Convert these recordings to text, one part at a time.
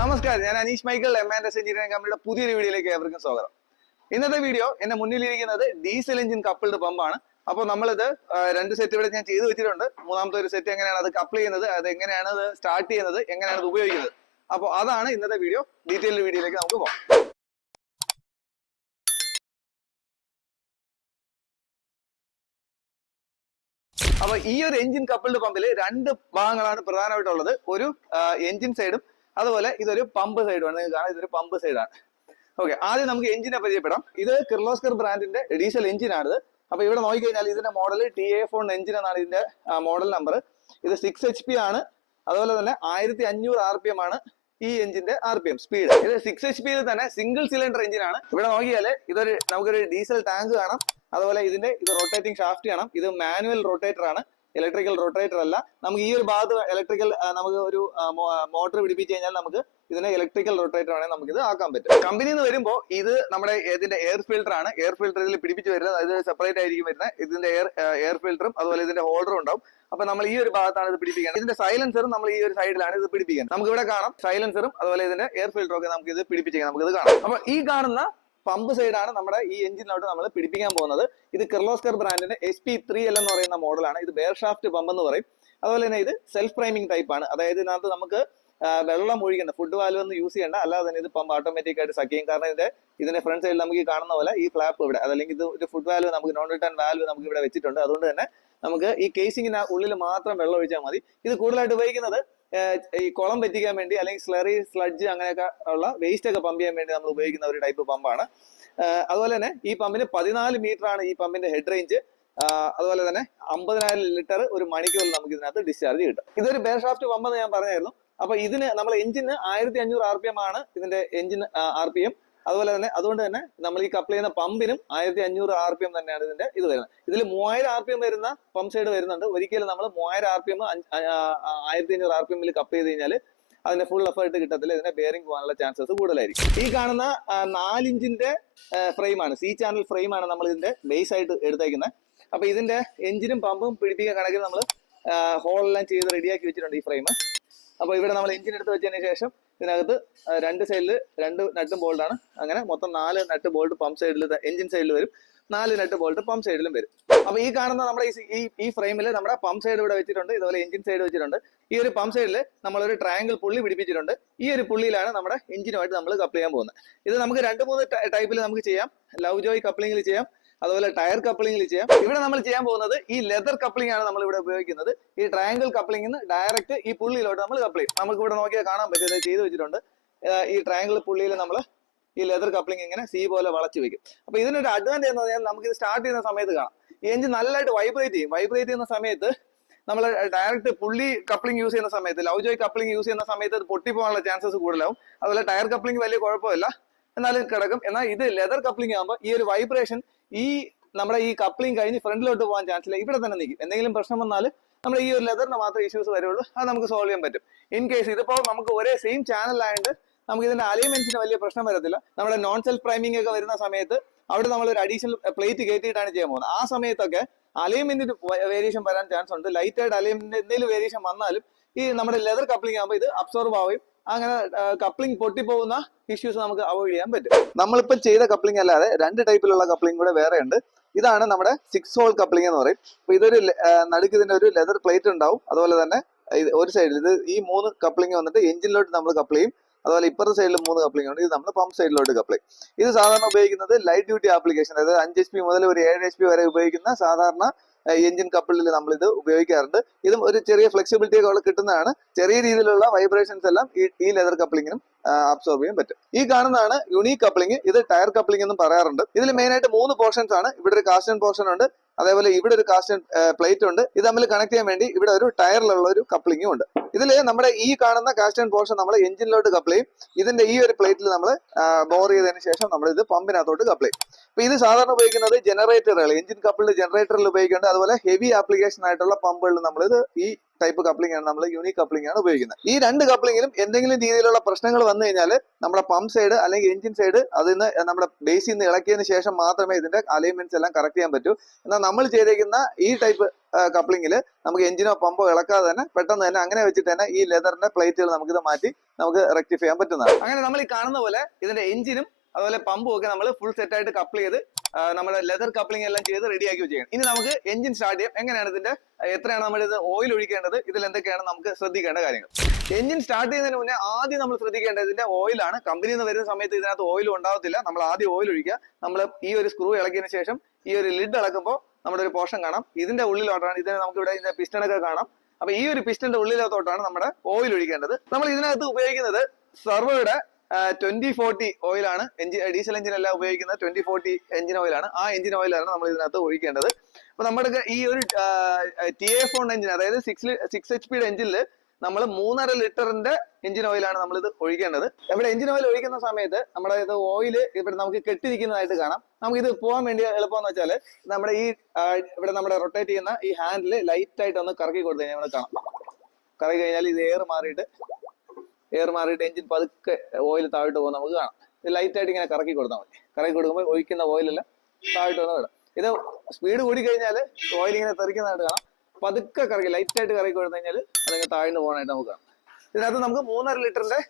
നമസ്കാരം, ഞാൻ Aneesh Michael, M&S engineering കമ്പനിയുടെ പുതിയൊരു വീഡിയോയിലേക്ക് ഏവർക്കും സ്വാഗതം. ഇന്നത്തെ വീഡിയോ എന്റെ മുന്നിലിരിക്കുന്നത് ഡീസൽ എഞ്ചിൻ കപ്പിൾഡ് പമ്പാണ്. അപ്പോൾ നമ്മളിത് രണ്ട് സെറ്റ് ഇവിടെ ഞാൻ ചെയ്തു വെച്ചിട്ടുണ്ട്. മൂന്നാമത്തെ ഒരു സെറ്റ് എങ്ങനെയാണ് അത് കപ്പിൾ ചെയ്യുന്നത്, അത് എങ്ങനെയാണ് അത് സ്റ്റാർട്ട് ചെയ്യുന്നത്, എങ്ങനെയാണ് അത് ഉപയോഗിക്കുന്നത്, അപ്പോൾ അതാണ് ഇന്നത്തെ വീഡിയോ. ഡീറ്റെയിൽഡ് വീഡിയോയിലേക്ക് നമുക്ക് പോകാം. അപ്പൊ ഈ ഒരു എഞ്ചിൻ കപ്പിൾഡ് പമ്പിൽ രണ്ട് ഭാഗങ്ങളാണ് പ്രധാനമായിട്ടുള്ളത്. ഒരു എഞ്ചിൻ സൈഡും അതുപോലെ ഇതൊരു പമ്പ് സൈഡുമാണ്. നിങ്ങൾക്ക് കാണാം, ഇതൊരു പമ്പ് സൈഡാണ്. ഓക്കെ, ആദ്യം നമുക്ക് എഞ്ചിനെ പരിചയപ്പെടാം. ഇത് കിർലോസ്കർ ബ്രാൻഡിന്റെ ഡീസൽ എഞ്ചിനാണിത്. അപ്പൊ ഇവിടെ നോക്കിക്കഴിഞ്ഞാൽ ഇതിന്റെ മോഡൽ TA4 എഞ്ചിൻ എന്നാണ് ഇതിന്റെ മോഡൽ നമ്പർ. ഇത് 6 HP ആണ്. അതുപോലെ തന്നെ 1500 RPM ആണ് ഈ എഞ്ചിന്റെ RPM സ്പീഡ്. ഇത് 6 HP തന്നെ സിംഗിൾ സിലിണ്ടർ എഞ്ചിനാണ്. ഇവിടെ നോക്കിയാല് നമുക്കൊരു ഡീസൽ ടാങ്ക് കാണാം. അതുപോലെ ഇത് റൊട്ടേറ്റിംഗ് ഷാഫ്റ്റ് കാണാം. ഇത് മാനുവൽ റൊട്ടേറ്റർ ആണ്, ഇലക്ട്രിക്കൽ റൊട്ടേറ്റർ അല്ല. നമുക്ക് ഈ ഒരു ഭാഗത്ത് ഇലക്ട്രിക്കൽ നമുക്ക് ഒരു മോട്ടർ പിടിപ്പിച്ച് കഴിഞ്ഞാൽ നമുക്ക് ഇതിനെ ഇലക്ട്രിക്കൽ റൊട്ടേറ്റർ ആണെങ്കിൽ നമുക്ക് ഇത് ആക്കാൻ പറ്റും. കമ്പനിയിൽ നിന്ന് വരുമ്പോൾ ഇത് നമ്മുടെ ഇതിന്റെ എയർ ഫിൽട്ടർ ആണ്. എയർ ഫിൽട്ടർ ഇതിൽ പിടിപ്പിച്ച് വരുന്നത്, അതായത് സെപ്പറേറ്റ് ആയിരിക്കും വരുന്നത്. ഇതിന്റെ എയർ ഫിൽട്ടറും അതുപോലെ ഇതിന്റെ ഹോൾഡറും ഉണ്ടാവും. അപ്പൊ നമ്മൾ ഈ ഒരു ഭാഗത്താണ് ഇത് പിടിപ്പിക്കുന്നത്. ഇതിന്റെ സൈലൻസറും നമ്മൾ ഈ ഒരു സൈഡിലാണ് ഇത് പിടിപ്പിക്കുന്നത്. നമുക്ക് ഇവിടെ കാണാം സൈലൻസറും അതുപോലെ ഇതിന്റെ എയർ ഫിൽട്ടറും ഒക്കെ നമുക്ക് ഇത് പിടിപ്പിച്ച് നമുക്ക് ഇത് കാണാം. അപ്പൊ ഈ കാണുന്ന പമ്പ് സൈഡാണ് നമ്മുടെ ഈ എഞ്ചിനിലോട്ട് നമ്മൾ പിടിപ്പിക്കാൻ പോകുന്നത്. ഇത് കിർലോസ്കർ ബ്രാൻഡിന്റെ SP3L എന്ന് പറയുന്ന മോഡലാണ്. ഇത് ബെയർ ഷാഫ്റ്റ് പമ്പ് എന്ന് പറയും. അതുപോലെ തന്നെ ഇത് സെൽഫ് പ്രൈമിംഗ് ടൈപ്പ് ആണ്. അതായത് ഇതിനകത്ത് നമുക്ക് വെള്ളം ഒഴിക്കേണ്ട, ഫുഡ് വാൽവ് ഒന്നും യൂസ് ചെയ്യേണ്ട, അല്ലാതെ തന്നെ ഇത് പമ്പ് ഓട്ടോമാറ്റിക് ആയിട്ട് സക്ക് ചെയ്യും. കാരണം ഇതിന്റെ ഫ്രണ്ട് സൈഡിൽ നമുക്ക് ഈ കാണുന്ന പോലെ ഈ ഫ്ലാപ്പ് ഇവിടെ, അതല്ലെങ്കിൽ ഇത് ഒരു ഫുഡ് വാൽവ്, നമുക്ക് നോൺ റിട്ടേൺ വാൽവ് നമുക്ക് ഇവിടെ വെച്ചിട്ടുണ്ട്. അതുകൊണ്ട് തന്നെ നമുക്ക് ഈ കേസിങ്ങിന് ഉള്ളിൽ മാത്രം വെള്ളം ഒഴിച്ചാൽ മതി. ഇത് കൂടുതലായിട്ട് ഉപയോഗിക്കുന്നത് ഈ കുളം പറ്റിക്കാൻ വേണ്ടി, അല്ലെങ്കിൽ സ്ലറി, സ്ലഡ്ജ് അങ്ങനെയൊക്കെ ഉള്ള വേസ്റ്റ് ഒക്കെ പമ്പ് ചെയ്യാൻ വേണ്ടി നമ്മൾ ഉപയോഗിക്കുന്ന ഒരു ടൈപ്പ് പമ്പാണ്. അതുപോലെ തന്നെ ഈ പമ്പിന് 14 മീറ്റർ ആണ് ഈ പമ്പിന്റെ ഹെഡ് റേഞ്ച്. അതുപോലെ തന്നെ 50,000 ലിറ്റർ ഒരു മണിക്കൂറിൽ നമുക്ക് ഇതിനകത്ത് ഡിസ്ചാർജ് കിട്ടും. ഇതൊരു ബെയർ ഷാഫ്റ്റ് പമ്പ് എന്ന് ഞാൻ പറഞ്ഞായിരുന്നു. അപ്പൊ ഇതിന് നമ്മളെ എഞ്ചിന് 1500 RPM ആണ് ഇതിന്റെ എഞ്ചിൻ RPM. അതുപോലെ തന്നെ അതുകൊണ്ട് തന്നെ നമ്മൾ ഈ കപ്പിൾ ചെയ്യുന്ന പമ്പിനും 1500 RPM തന്നെയാണ് ഇതിന്റെ ഇത് വരുന്നത്. ഇതിൽ 3000 RPM വരുന്ന പമ്പ് സൈഡ് വരുന്നുണ്ട്. ഒരിക്കലും നമ്മൾ 3000 RPM 1500 RPM കപ്പ് ചെയ്ത് കഴിഞ്ഞാൽ അതിന്റെ ഫുൾ എഫേർട്ട് കിട്ടത്തില്ല. ഇതിന്റെ ബെയറിംഗ് പോകാനുള്ള ചാൻസസ് കൂടുതലായിരിക്കും. ഈ കാണുന്ന 4 ഇഞ്ചിന്റെ ഫ്രെയിമാണ്, C ചാനൽ ഫ്രെയിമാണ് നമ്മൾ ഇതിന്റെ ബേസ് ആയിട്ട് എടുത്തേക്കുന്നത്. അപ്പൊ ഇതിന്റെ എഞ്ചിനും പമ്പും പിടിപ്പിക്കാൻ കണക്കിൽ നമ്മൾ ഹോളെല്ലാം ചെയ്ത് റെഡിയാക്കി വെച്ചിട്ടുണ്ട് ഈ ഫ്രെയിം. അപ്പൊ ഇവിടെ നമ്മൾ എഞ്ചിൻ എടുത്ത് വെച്ചതിന് ശേഷം ഇതിനകത്ത് രണ്ട് സൈഡിൽ 2 നട്ടും ബോൾട്ടാണ്. അങ്ങനെ മൊത്തം 4 നട്ട് ബോൾട്ട് പമ്പ് സൈഡിൽ, എഞ്ചിൻ സൈഡിൽ വരും. 4 നട്ട് ബോൾട്ട് പമ്പ് സൈഡിലും വരും. അപ്പൊ ഈ കാണുന്ന നമ്മുടെ ഈ ഫ്രെയിമിൽ നമ്മുടെ പമ്പ് സൈഡ് ഇവിടെ വെച്ചിട്ടുണ്ട്. ഇതുപോലെ എഞ്ചിൻ സൈഡ് വെച്ചിട്ടുണ്ട്. ഈ ഒരു പമ്പ് സൈഡിൽ നമ്മളൊരു ട്രയാങ്കിൾ പുള്ളി പിടിപ്പിച്ചിട്ടുണ്ട്. ഈ ഒരു പുള്ളിയിലാണ് നമ്മുടെ എഞ്ചിനുമായിട്ട് നമ്മൾ കപ്പിൾ ചെയ്യാൻ പോകുന്നത്. ഇത് നമുക്ക് 2-3 ടൈപ്പിൽ നമുക്ക് ചെയ്യാം. ലവ് ജോയ് കപ്പിളിംഗിൽ ചെയ്യാം, അതുപോലെ ടയർ കപ്പിളിംഗിൽ ചെയ്യാം. ഇവിടെ നമ്മൾ ചെയ്യാൻ പോകുന്നത് ഈ ലെതർ കപ്പിളിംഗ് ആണ് നമ്മൾ ഇവിടെ ഉപയോഗിക്കുന്നത്. ഈ ട്രയാങ്കിൾ കപ്പിളിംഗിൽ നിന്ന് ഡയറക്റ്റ് ഈ പുള്ളിയിലോട്ട് നമ്മൾ കപ്പിൾ ചെയ്യും. നമുക്ക് ഇവിടെ നോക്കിയാൽ കാണാൻ പറ്റും, ഇത് ചെയ്ത് വെച്ചിട്ടുണ്ട്. ഈ ട്രയാങ്കിൾ പുള്ളിയിൽ നമ്മൾ ഈ ലെതർ കപ്ലിംഗ് ഇങ്ങനെ C പോലെ വളച്ചു വെക്കും. അപ്പൊ ഇതിനൊരു അഡ്വാൻറ്റേജ് എന്ന് പറഞ്ഞാൽ നമുക്ക് ഇത് സ്റ്റാർട്ട് ചെയ്യുന്ന സമയത്ത് കാണാം, ഈ എഞ്ചിൻ നല്ലതായിട്ട് വൈബ്രേറ്റ് ചെയ്യും. വൈബ്രേറ്റ് ചെയ്യുന്ന സമയത്ത് നമ്മൾ ഡയറക്റ്റ് പുള്ളി കപ്ലിംഗ് യൂസ് ചെയ്യുന്ന സമയത്ത്, ലവ് ജോയ് കപ്ലിംഗ് യൂസ് ചെയ്യുന്ന സമയത്ത് അത് പൊട്ടിപ്പോകാനുള്ള ചാൻസസ് കൂടുതലാവും. അതുപോലെ ടയർ കപ്ലിംഗ് വലിയ കുഴപ്പമില്ല, എന്നാലും കിടക്കും. എന്നാൽ ഇത് ലെതർ കപ്ലിംഗ് ആകുമ്പോൾ ഈ ഒരു വൈബ്രേഷൻ ഈ നമ്മുടെ ഈ കപ്ലിംഗ് കഴിഞ്ഞ് ഫ്രണ്ടിലോട്ട് പോകാൻ ചാൻസ് ഇല്ല, ഇവിടെ തന്നെ നിൽക്കും. എന്തെങ്കിലും പ്രശ്നം വന്നാൽ നമ്മൾ ഈ ഒരു ലെതറിന് മാത്രമേ ഇഷ്യൂസ് വരുള്ളൂ. അത് നമുക്ക് സോൾവ് ചെയ്യാൻ പറ്റും. ഇൻ കേസ് ഇതിപ്പോ നമുക്ക് ഒരേ സെയിം ചാനലായതുകൊണ്ട് നമുക്ക് ഇതിന്റെ അലൈൻമെന്റ്സിന് വലിയ പ്രശ്നം വരത്തില്ല. നമ്മുടെ നോൺ സെൽഫ് പ്രൈമിംഗ് ഒക്കെ വരുന്ന സമയത്ത് അവിടെ നമ്മൾ ഒരു അഡീഷണൽ പ്ലേറ്റ് കയറ്റിയിട്ടാണ് ചെയ്യാൻ പോകുന്നത്. ആ സമയത്തൊക്കെ അലൈൻമെന്റിന് വേരിയേഷൻ വരാൻ ചാൻസ് ഉണ്ട്. ലൈറ്റ് ആയിട്ട് അലൈൻമെന്റ് എന്തെങ്കിലും വേരിയേഷൻ വന്നാലും ഈ നമ്മുടെ ലെതർ കപ്ലിംഗ് ആകുമ്പോൾ ഇത് അബ്സോർബ് ആവുകയും അങ്ങനെ കപ്ലിംഗ് പൊട്ടിപ്പോകുന്ന ഇഷ്യൂസ് നമുക്ക് അവോയ്ഡ് ചെയ്യാൻ പറ്റും. നമ്മളിപ്പോൾ ചെയ്ത കപ്ലിംഗ് അല്ലാതെ 2 ടൈപ്പിലുള്ള കപ്ലിംഗ് കൂടെ വേറെ ഉണ്ട്. ഇതാണ് നമ്മുടെ 6 ഹോൾ കപ്ലിംഗ് എന്ന് പറയും. അപ്പൊ ഇതൊരു നടുക്ക് ഇതിന്റെ ഒരു ലെതർ പ്ലേറ്റ് ഉണ്ടാവും. അതുപോലെ തന്നെ ഒരു സൈഡിൽ ഈ 3 കപ്ലിംഗ് വന്നിട്ട് എഞ്ചിനിലോട്ട് നമ്മൾ കപ്പിൾ ചെയ്യും. അതുപോലെ ഇപ്പുറത്തെ സൈഡിൽ 3 കപ്ലിംഗ് ഉണ്ട്. ഇത് നമ്മൾ പമ്പ് സൈഡിലോട്ട് കപ്പിൾ ചെയ്യും. ഇത് സാധാരണ ഉപയോഗിക്കുന്നത് ലൈറ്റ് ഡ്യൂട്ടി ആപ്ലിക്കേഷൻ, അതായത് 5 HP മുതൽ ഒരു 7 HP വരെ ഉപയോഗിക്കുന്ന സാധാരണ എഞ്ചിൻ കപ്പിളിൽ നമ്മൾ ഇത് ഉപയോഗിക്കാറുണ്ട്. ഇതും ഒരു ചെറിയ ഫ്ലെക്സിബിലിറ്റി ഒക്കെ കിട്ടുന്നതാണ്. ചെറിയ രീതിയിലുള്ള വൈബ്രേഷൻസ് എല്ലാം ഈ ലെതർ കപ്ലിങ്ങിനും അബ്സോർബ് ചെയ്യാൻ പറ്റും. ഈ കാണുന്നതാണ് യുണീക് കപ്ലിംഗ്. ഇത് ടയർ കപ്ലിംഗ് എന്നും പറയാറുണ്ട്. ഇതിൽ മെയിൻ ആയിട്ട് 3 പോർഷൻസ് ആണ്. ഇവിടെ ഒരു കാസ്റ്റൺ പോർഷൻ ഉണ്ട്, അതേപോലെ ഇവിടെ ഒരു കാസ്റ്റൺ പ്ലേറ്റ് ഉണ്ട്. ഇത് തമ്മിൽ കണക്ട് ചെയ്യാൻ വേണ്ടി ഇവിടെ ഒരു ടയറിലുള്ള ഒരു കപ്ലിംഗും ഉണ്ട്. ഇതിൽ നമ്മുടെ ഈ കാണുന്ന കാസ്റ്റൺ പോർഷൻ നമ്മൾ എഞ്ചിനിലോട്ട് കപ്പിൾ ചെയ്യും. ഇതിന്റെ ഈ ഒരു പ്ലേറ്റിൽ നമ്മൾ ബോർ ചെയ്തതിന് ശേഷം നമ്മൾ ഇത് പമ്പിനകത്തോട്ട് കപ്പിൾ ചെയ്യും. അപ്പൊ ഇത് സാധാരണ ഉപയോഗിക്കുന്നത് ജനറേറ്ററുകൾ, എഞ്ചിൻ കപ്പിൾഡ് ജനറേറ്ററിൽ ഉപയോഗിക്കേണ്ടത്. അതുപോലെ ഹെവി ആപ്ലിക്കേഷൻ ആയിട്ടുള്ള പമ്പുകളിൽ നമ്മൾ ഇത് ഈ ടൈപ്പ് കപ്ലിംഗ് ആണ്, നമ്മൾ യൂണിക് കപ്ലിംഗ് ആണ് ഉപയോഗിക്കുന്നത്. ഈ രണ്ട് കപ്ലിങ്ങിലും എന്തെങ്കിലും രീതിയിലുള്ള പ്രശ്നങ്ങൾ വന്നു കഴിഞ്ഞാൽ നമ്മുടെ പമ്പ് സൈഡ് അല്ലെങ്കിൽ എഞ്ചിൻ സൈഡ് അതിന് നമ്മുടെ ബേസിൽ നിന്ന് ഇളക്കിയതിന് ശേഷം മാത്രമേ ഇതിന്റെ അലൈൻമെന്റ്സ് എല്ലാം കറക്റ്റ് ചെയ്യാൻ പറ്റൂ. എന്നാൽ നമ്മൾ ചെയ്തേക്കുന്ന ഈ ടൈപ്പ് കപ്ലിങ്ങിൽ നമുക്ക് എഞ്ചിനോ പമ്പോ ഇളക്കാതെ തന്നെ പെട്ടെന്ന് തന്നെ അങ്ങനെ വെച്ചിട്ട് തന്നെ ഈ ലെതറിന്റെ പ്ലേറ്റുകൾ നമുക്കിത് മാറ്റി നമുക്ക് റെക്ടിഫൈ ചെയ്യാൻ പറ്റുന്നതാണ്. അങ്ങനെ നമ്മൾ ഈ കാണുന്ന പോലെ ഇതിന്റെ എഞ്ചിനും അതുപോലെ പമ്പും ഒക്കെ നമ്മൾ ഫുൾ സെറ്റ് ആയിട്ട് കപ്പിൾ ചെയ്ത് നമ്മുടെ ലെതർ കപ്ലിംഗ് എല്ലാം ചെയ്ത് റെഡിയാക്കി വെച്ചിരിക്കണം. ഇനി നമുക്ക് എഞ്ചിൻ സ്റ്റാർട്ട് ചെയ്യാം. എങ്ങനെയാണ് ഇതിന്റെ എത്രയാണ് നമ്മൾ ഇത് ഓയിൽ ഒഴിക്കേണ്ടത്, ഇതിൽ എന്തൊക്കെയാണ് നമുക്ക് ശ്രദ്ധിക്കേണ്ട കാര്യങ്ങൾ. എഞ്ചിൻ സ്റ്റാർട്ട് ചെയ്യുന്നതിന് മുന്നേ ആദ്യം നമ്മൾ ശ്രദ്ധിക്കേണ്ടത് ഇതിന്റെ ഓയിലാണ്. കമ്പനിയിൽ നിന്ന് വരുന്ന സമയത്ത് ഇതിനകത്ത് ഓയിൽ ഉണ്ടാവത്തില്ല. നമ്മൾ ആദ്യം ഓയിൽ ഒഴിക്കുക. നമ്മൾ ഈ ഒരു സ്ക്രൂ ഇളക്കിയതിന് ശേഷം ഈ ഒരു ലിഡ് ഇളക്കുമ്പോൾ നമ്മുടെ ഒരു പോർഷൻ കാണാം. ഇതിന്റെ ഉള്ളിലോട്ടാണ് ഇതിനെ നമുക്ക് ഇവിടെ ഇതിന്റെ പിസ്റ്റണൊക്കെ കാണാം. അപ്പൊ ഈ ഒരു പിസ്റ്റന്റെ ഉള്ളിലോട്ടാണ് നമ്മുടെ ഓയിൽ ഒഴിക്കേണ്ടത്. നമ്മൾ ഇതിനകത്ത് ഉപയോഗിക്കുന്നത് സർവോയുടെ 2040 ഓയിലാണ്. ഡീസൽ എഞ്ചിൻ എല്ലാം ഉപയോഗിക്കുന്നത് 2040 എഞ്ചിൻ ഓയിലാണ്. ആ എഞ്ചിൻ ഓയിലാണ് നമ്മൾ ഇതിനകത്ത് ഒഴിക്കേണ്ടത്. അപ്പൊ നമ്മുടെ ഈ ഒരു TA4 എഞ്ചിൻ, അതായത് 6 HP എഞ്ചിനിൽ നമ്മൾ 3.5 ലിറ്ററിന്റെ എഞ്ചിൻ ഓയിലാണ് നമ്മൾ ഇത് ഒഴിക്കേണ്ടത്. ഇവിടെ എഞ്ചിൻ ഓയിൽ ഒഴിക്കുന്ന സമയത്ത് നമ്മുടെ ഇത് ഓയിൽ ഇവിടെ നമുക്ക് കെട്ടിരിക്കുന്നതായിട്ട് കാണാം. നമുക്ക് ഇത് പോകാൻ വേണ്ടി എളുപ്പമെന്ന് വെച്ചാൽ നമ്മുടെ ഈ ഇവിടെ നമ്മുടെ റൊട്ടേറ്റ് ചെയ്യുന്ന ഈ ഹാൻഡിൽ ലൈറ്റ് ആയിട്ട് ഒന്ന് കറക്കി കൊടുത്തു കഴിഞ്ഞാൽ നമ്മൾ കാണാം. കറക്കി കഴിഞ്ഞാൽ ഇത് എയർ മാറിയിട്ട് എഞ്ചിൻ പതുക്കെ ഓയിൽ താഴോട്ട് പോകുന്ന നമുക്ക് കാണാം. ഇത് ലൈറ്റ് ആയിട്ട് ഇങ്ങനെ കറക്കി കൊടുത്താൽ മതി. കറക്കി കൊടുക്കുമ്പോൾ ഒഴിക്കുന്ന ഓയിലെല്ലാം താഴോട്ട് വന്ന് വിടാം. ഇത് സ്പീഡ് കൂടി കഴിഞ്ഞാൽ ഓയിൽ ഇങ്ങനെ തെറിക്കുന്നതായിട്ട് കാണാം. പതുക്കെ കറക്കി ലൈറ്റ് ആയിട്ട് കറക്കി കൊടുത്തു കഴിഞ്ഞാൽ അതിങ്ങനെ താഴ്ന്നു പോകാനായിട്ട് നമുക്ക് കാണാം. ഇതിനകത്ത് നമുക്ക് 3.5 ലിറ്ററിന്റെ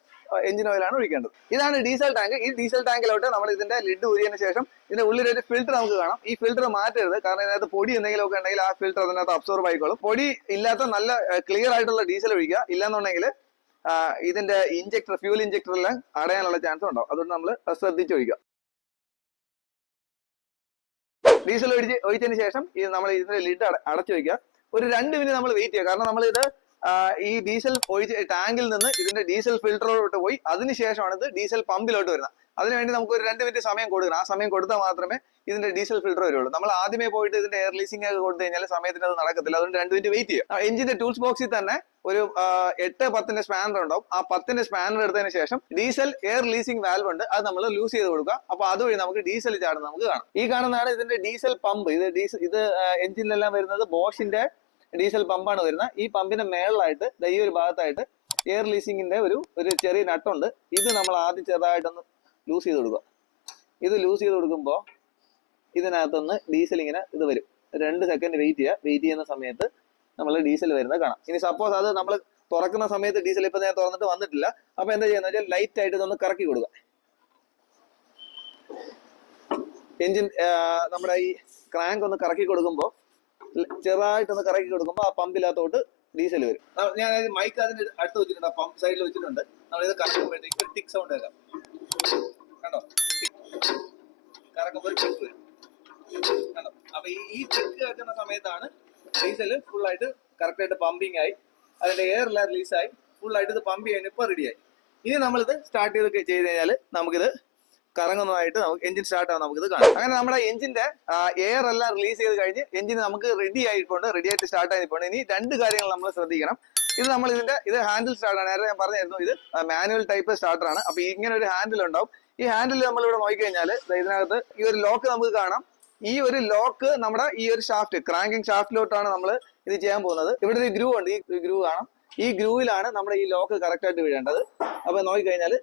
എഞ്ചിൻ ഓയിലാണ് ഒഴിക്കേണ്ടത്. ഇതാണ് ഡീസൽ ടാങ്ക്. ഈ ഡീസൽ ടാങ്കിലോട്ട് നമ്മൾ ഇതിന്റെ ലിഡ് ഊരിയതിന് ശേഷം ഇതിന്റെ ഉള്ളിലൊരു ഫിൽറ്റർ നമുക്ക് കാണാം. ഈ ഫിൽറ്റർ മാറ്റരുത്, കാരണം ഇതിനകത്ത് പൊടി എന്തെങ്കിലും ഒക്കെ ഉണ്ടെങ്കിൽ ആ ഫിൽറ്റർ അതിനകത്ത് അബ്സോർബ് ആയിക്കോളും. പൊടി ഇല്ലാത്ത നല്ല ക്ലിയർ ആയിട്ടുള്ള ഡീസൽ ഒഴിക്കുക. ഇല്ലാന്നുണ്ടെങ്കിൽ ഇതിന്റെ ഫ്യൂൽ ഇഞ്ചക്ടറെല്ലാം അടയാനുള്ള ചാൻസ് ഉണ്ടാവും. അതുകൊണ്ട് നമ്മൾ ശ്രദ്ധിച്ചൊഴിക്കുക. ഡീസൽ ഒഴിച്ചതിന് ശേഷം നമ്മൾ ഇതിന്റെ ലിഡ് അടച്ചു വയ്ക്കുക. ഒരു 2 മിനിറ്റ് നമ്മൾ വെയിറ്റ് ചെയ്യുക. കാരണം നമ്മൾ ഇത് ഈ ഡീസൽ ഒഴിച്ച് ടാങ്കിൽ നിന്ന് ഇതിന്റെ ഡീസൽ ഫിൽറ്ററിലോട്ട് പോയി അതിനുശേഷമാണ് ഇത് ഡീസൽ പമ്പിലോട്ട് വരുന്നത്. അതിനുവേണ്ടി നമുക്ക് ഒരു 2 മിനിറ്റ് സമയം കൊടുക്കണം. ആ സമയം കൊടുത്താൽ മാത്രമേ ഇതിന്റെ ഡീസൽ ഫിൽറ്റർ വരുള്ളൂ. നമ്മൾ ആദ്യമേ പോയിട്ട് ഇതിന്റെ എയർ ലീസിംഗ് ഒക്കെ കൊടുത്തു കഴിഞ്ഞാൽ സമയത്തിന് അത് നടക്കത്തില്ല. അതുകൊണ്ട് 2 മിനിറ്റ് വെയിറ്റ് ചെയ്യുക. എഞ്ചിന്റെ ടൂൾസ് ബോക്സിൽ തന്നെ ഒരു 8-10 സ്പാനർ ഉണ്ടാവും. ആ 10 സ്പാനർ എടുത്തതിന് ശേഷം ഡീസൽ എയർ ലീസിംഗ് വാൽവ് ഉണ്ട്, അത് നമ്മൾ ലൂസ് ചെയ്ത് കൊടുക്കുക. അപ്പൊ അതുവഴി നമുക്ക് ഡീസൽ ചാടുന്നത് നമുക്ക് കാണാം. ഈ കാണുന്നതാണ് ഇതിന്റെ ഡീസൽ പമ്പ്. ഇത് എഞ്ചിനിലെല്ലാം വരുന്നത് ബോഷിന്റെ ഡീസൽ പമ്പാണ് വരുന്നത്. ഈ പമ്പിന്റെ മേളിലായിട്ട് ഈ ഒരു ഭാഗത്തായിട്ട് എയർ ലീസിംഗിന്റെ ഒരു ചെറിയ നട്ടുണ്ട്. ഇത് നമ്മൾ ആദ്യം ചെറുതായിട്ടൊന്ന് ലൂസ് ചെയ്ത് കൊടുക്കുക. ഇത് ലൂസ് ചെയ്ത് കൊടുക്കുമ്പോൾ ഇതിനകത്തൊന്ന് ഡീസൽ ഇങ്ങനെ ഇത് വരും. 2 സെക്കൻഡ് വെയിറ്റ് ചെയ്യുക. വെയിറ്റ് ചെയ്യുന്ന സമയത്ത് നമ്മൾ ഡീസൽ വരുന്നത് കാണാം. ഇനി സപ്പോസ് അത് നമ്മൾ തുറക്കുന്ന സമയത്ത് ഡീസൽ ഇപ്പൊ ഞാൻ തുറന്നിട്ട് വന്നിട്ടില്ല. അപ്പൊ എന്താ ചെയ്യുന്നത് വെച്ചാൽ ലൈറ്റ് ആയിട്ട് ഇതൊന്ന് കറക്കി കൊടുക്കുക. എഞ്ചിൻ നമ്മുടെ ഈ ക്രാങ്ക് ഒന്ന് കറക്കി കൊടുക്കുമ്പോൾ ചെറുതായിട്ടൊന്ന് കറക്കി കൊടുക്കുമ്പോൾ ആ പമ്പിനകത്തോട്ട് ഡീസൽ വരും. ഞാൻ മൈക്ക് അതിന്റെ അടുത്ത് വെച്ചിട്ടുണ്ട്, ആ പമ്പ് സൈഡിൽ വെച്ചിട്ടുണ്ട്. നമ്മളിത് കറക്കുമ്പോഴത്തേക്ക് ഒരു ടിക് സൗണ്ട് കേൾക്കാം. കണ്ടോ, കറക്കുമ്പോൾ ഒരു ടിക് വരും. കണ്ടോ, അപ്പൊ ഈ ടിക് കേൾക്കുന്ന സമയത്താണ് ഡീസൽ ഫുൾ ആയിട്ട് കറക്റ്റ് ആയിട്ട് പമ്പിങ് ആയി, അതിന്റെ എയർ എല്ലാം റിലീസായി ഫുൾ ആയിട്ട് ഇത് പമ്പ് ചെയ്യാൻ ഇപ്പൊ റെഡിയായി. ഇനി നമ്മളിത് സ്റ്റാർട്ട് ചെയ്ത് കഴിഞ്ഞാൽ നമുക്കിത് കറങ്ങുന്നതായിട്ട് നമുക്ക് എഞ്ചിൻ സ്റ്റാർട്ട് ആവും നമുക്കിത് കാണാം. അങ്ങനെ നമ്മുടെ എഞ്ചിന്റെ എയർ എല്ലാം റിലീസ് ചെയ്ത് കഴിഞ്ഞ് എഞ്ചിൻ നമുക്ക് റെഡി ആയിട്ട് സ്റ്റാർട്ട് ആയിപ്പോണ്ട്. ഇനി 2 കാര്യങ്ങൾ നമ്മൾ ശ്രദ്ധിക്കണം. ഇത് നമ്മൾ ഇത് ഹാൻഡിൽ സ്റ്റാർട്ടാണ്. നേരത്തെ ഞാൻ പറഞ്ഞായിരുന്നു ഇത് മാനുവൽ ടൈപ്പ് സ്റ്റാർട്ടറാണ്. അപ്പൊ ഇങ്ങനെ ഒരു ഹാൻഡിൽ ഉണ്ടാവും. ഈ ഹാൻഡിൽ നമ്മൾ ഇവിടെ നോക്കിക്കഴിഞ്ഞാൽ ഇതിനകത്ത് ഈ ഒരു ലോക്ക് നമുക്ക് കാണാം. ഈ ഒരു ലോക്ക് നമ്മുടെ ഈ ഒരു ഷാഫ്റ്റ് ക്രാങ്കിങ് ഷാഫ്റ്റിലോട്ടാണ് നമ്മൾ ഇത് ചെയ്യാൻ പോകുന്നത്. ഇവിടെ ഒരു ഗ്രൂ ഉണ്ട്, ഈ ഗ്രൂ കാണാം. ഈ ഗ്രൂവിലാണ് നമ്മുടെ ഈ ലോക്ക് കറക്റ്റ് ആയിട്ട് വീഴേണ്ടത്. അപ്പൊ നോക്കിക്കഴിഞ്ഞാൽ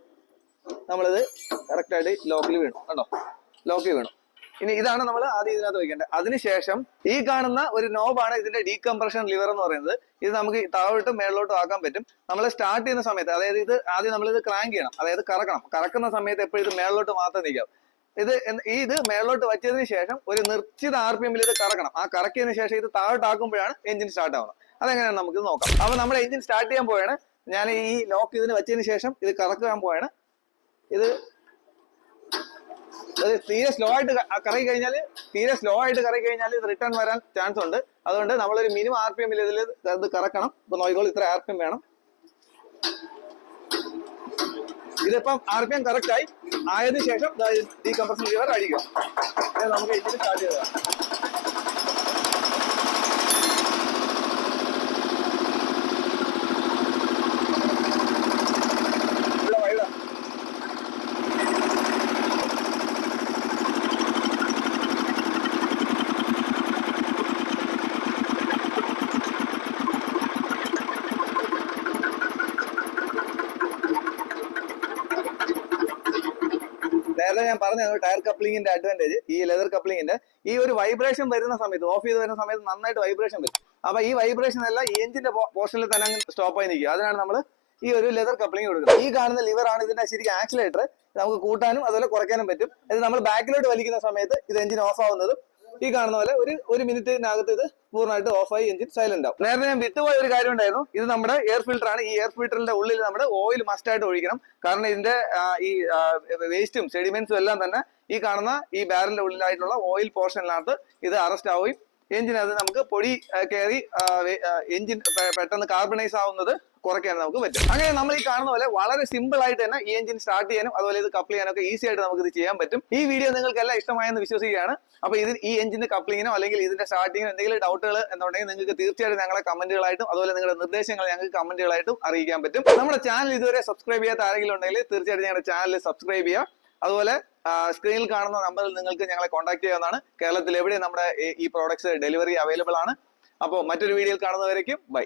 നമ്മളിത് കറക്റ്റ് ആയിട്ട് ലോക്കിൽ വീണു. കണ്ടോ, ലോക്കിൽ വീണു. ഇനി ഇതാണ് നമ്മൾ ആദ്യം ഇതിനകത്ത് വയ്ക്കേണ്ടത്. അതിനുശേഷം ഈ കാണുന്ന ഒരു നോബാണ് ഇതിന്റെ ഡീകംപ്രഷൻ ലിവർ എന്ന് പറയുന്നത്. ഇത് നമുക്ക് താഴോട്ടും മേളിലോട്ടും ആക്കാൻ പറ്റും. നമ്മൾ സ്റ്റാർട്ട് ചെയ്യുന്ന സമയത്ത്, അതായത് ഇത് ആദ്യം നമ്മൾ ഇത് ക്രാങ്ക് ചെയ്യണം, അതായത് കറക്കണം. കറക്കുന്ന സമയത്ത് എപ്പോഴും ഇത് മേളിലോട്ട് മാത്രം നിൽക്കാം. ഇത് മേളിലോട്ട് വച്ചതിന് ശേഷം ഒരു നിശ്ചിത RPM ഇത് കറക്കണം. ആ കറക്കിയതിന് ശേഷം ഇത് താഴോട്ടാക്കുമ്പോഴാണ് എഞ്ചിൻ സ്റ്റാർട്ട് ആവുന്നത്. അതെങ്ങനെയാണ് നമുക്ക് നോക്കാം. അപ്പൊ നമ്മുടെ എഞ്ചിൻ സ്റ്റാർട്ട് ചെയ്യാൻ പോവാണ്. ഞാൻ ഈ ലോക്ക് ഇതിന് വെച്ചതിന് ശേഷം ഇത് കറക്കാൻ പോവാണ്. ഇത് തീരെ സ്ലോ ആയിട്ട് കറക്കി കഴിഞ്ഞാൽ ഇത് റിട്ടേൺ വരാൻ ചാൻസ് ഉണ്ട്. അതുകൊണ്ട് നമ്മളൊരു മിനിമം RPM ഇതിൽ ഇത് കറക്കണം. ഇപ്പൊ നോക്കിക്കോളൂ, ഇത്ര RPM വേണം. ഇതിപ്പം RPM കറക്റ്റ് ആയതിനു ശേഷം ഡീകംപ്രഷൻ ലിവർ അടിക്കുക. നമുക്ക് എഞ്ചിൻ സ്റ്റാർട്ട് ചെയ്തതാണ്. അതാ ഞാൻ പറഞ്ഞത് ടയർ കപ്ലിങ്ങിന്റെ അഡ്വാൻറ്റേജ്. ഈ ലെതർ കപ്ലിങ്ങിന്റെ ഈ ഒരു വൈബ്രേഷൻ വരുന്ന സമയത്ത്, ഓഫ് ചെയ്ത് വരുന്ന സമയത്ത് നന്നായിട്ട് വൈബ്രേഷൻ വരും. അപ്പൊ ഈ വൈബ്രേഷൻ എല്ലാം ഈ എഞ്ചിന്റെ പോർഷനിൽ തന്നെ അങ്ങ് സ്റ്റോപ്പ് ആയി നിൽക്കുക. അതിനാണ് നമ്മൾ ഈ ഒരു ലെതർ കപ്ലിംഗ് കൊടുക്കുന്നത്. ഈ കാണുന്ന ലിവർ ആണ് ഇതിന്റെ ശരിക്കും ആക്സിലേറ്റർ. നമുക്ക് കൂട്ടാനും അതുപോലെ കുറയ്ക്കാനും പറ്റും. ഇത് നമ്മൾ ബാക്കിലോട്ട് വലിക്കുന്ന സമയത്ത് ഇത് എഞ്ചിൻ ഓഫ് ആവുന്നതും ഈ കാണുന്ന പോലെ ഒരു മിനിറ്റിനകത്ത് ഇത് പൂർണ്ണമായിട്ട് ഓഫായി എഞ്ചിൻ സൈലന്റ് ആവും. നേരത്തെ ഞാൻ വിട്ടുപോയ ഒരു കാര്യം ഉണ്ടായിരുന്നു. ഇത് നമ്മുടെ എയർ ഫിൽറ്റർ ആണ്. ഈ എയർ ഫിൽറ്ററിന്റെ ഉള്ളിൽ നമ്മുടെ ഓയിൽ മസ്റ്റ് ആയിട്ട് ഒഴിക്കണം. കാരണം ഇതിന്റെ ഈ വേസ്റ്റും സെഡിമെന്റ്സും എല്ലാം തന്നെ ഈ കാണുന്ന ഈ ബാരലിന്റെ ഉള്ളിലായിട്ടുള്ള ഓയിൽ പോർഷനിനകത്ത് ഇത് അറസ്റ്റ് ആവുകയും എഞ്ചിനകത്ത് നമുക്ക് പൊടി കയറി എഞ്ചിൻ പെട്ടെന്ന് കാർബണൈസ് ആവുന്നത് കുറയ്ക്കാൻ നമുക്ക് പറ്റും. അങ്ങനെ നമ്മൾ ഈ കാണുന്ന പോലെ വളരെ സിമ്പിൾ ആയിട്ട് തന്നെ ഈ എഞ്ചിൻ സ്റ്റാർട്ട് ചെയ്യാനും അതുപോലെ ഇത് കപ്പിൾ ചെയ്യാനൊക്കെ ഈസി ആയിട്ട് നമുക്ക് ഇത് ചെയ്യാൻ പറ്റും. ഈ വീഡിയോ നിങ്ങൾക്ക് എല്ലാം ഇഷ്ടമായെന്ന് വിശ്വസിക്കുകയാണ്. അപ്പൊ ഈ എഞ്ചിന്റെ കപ്ലിങ്ങിനോ അല്ലെങ്കിൽ ഇതിന്റെ സ്റ്റാർട്ടിങ്ങിനോ എന്തെങ്കിലും ഡൗട്ടുകൾ എന്നുണ്ടെങ്കിൽ നിങ്ങൾക്ക് തീർച്ചയായിട്ടും ഞങ്ങളെ കമന്റുകളായിട്ടും അതുപോലെ നിങ്ങളുടെ നിർദ്ദേശങ്ങൾ ഞങ്ങൾക്ക് കമന്റുകളായിട്ടും അറിയിക്കാൻ പറ്റും. നമ്മുടെ ചാനൽ ഇതുവരെ സബ്സ്ക്രൈബ് ചെയ്യാത്ത ആരെങ്കിലും ഉണ്ടെങ്കിൽ തീർച്ചയായിട്ടും ഞങ്ങളുടെ ചാനൽ സബ്സ്ക്രൈബ് ചെയ്യുക. അതുപോലെ സ്ക്രീനിൽ കാണുന്ന നമ്പറിൽ നിങ്ങൾക്ക് ഞങ്ങളെ കോൺടാക്ട് ചെയ്യാവുന്നതാണ്. കേരളത്തിൽ എവിടെ നമ്മുടെ ഈ പ്രോഡക്ട്സ് ഡെലിവറി അവൈലബിൾ ആണ്. അപ്പോൾ മറ്റൊരു വീഡിയോയിൽ കാണുന്നവരേക്കും ബൈ.